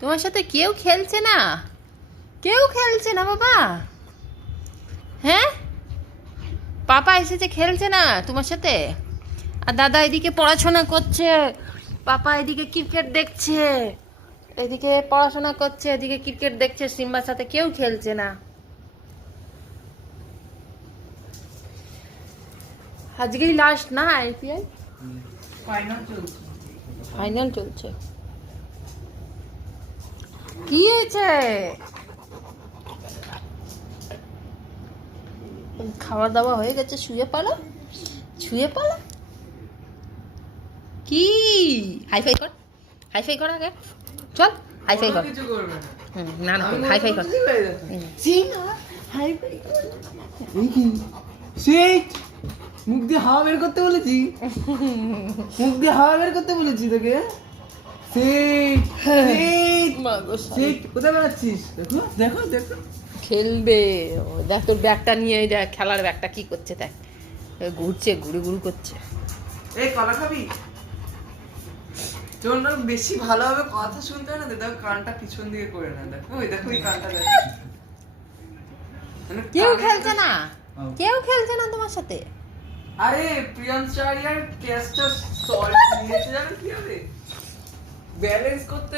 তোমার সাথে কেউ খেলছে না? কেউ খেলছে না বাবা? হ্যাঁ, পাপা এসেছে, খেলছে না তোমার সাথে? আর দাদা এদিকে পড়াশোনা করছে, পাপা এদিকে ক্রিকেট দেখছে। এদিকে পড়াশোনা করছে, এদিকে ক্রিকেট দেখছে, সিম্বার সাথে কেউ খেলছে না। আজকেই লাস্ট না আইপিএল? ফাইনাল চলছে। কি হয়েছে? খাওয়া দাওয়া হয়ে গেছে, শুয়ে পড়ো, শুয়ে পড়ো। কি হাইফাই কর, হাইফাই কর আগে, চল হাইফাই কর। না না, হাইফাই কর। মুখ দিয়ে হাওয়া বের করতে বলেছি, মুখ দিয়ে হাওয়া বের করতে বলেছি তোকে। কোথায় বেড়াচ্ছিস? দেখো দেখো দেখো, খেলবে ও, দেখ তোর ব্যাগটা নিয়ে, দেখ খেলার ব্যাগটা কি করছে, দেখ ঘুরছে, ঘুরে ঘুরে করছে। এই কলা খাবি? তোর না বেশি ভালোভাবে কথা শুনতে হয় না, দেখো কানটা পিছন দিকে করে না, দেখো ওই দেখো এই কানটা দেখো। কেউ খেলছে না, কেউ খেলছে না তোমার সাথে। আরে প্রিয়াংশারিয়ার ক্যাশটা সল্ট নিয়েছে, জানো কি হবে? ব্যালেন্স করতে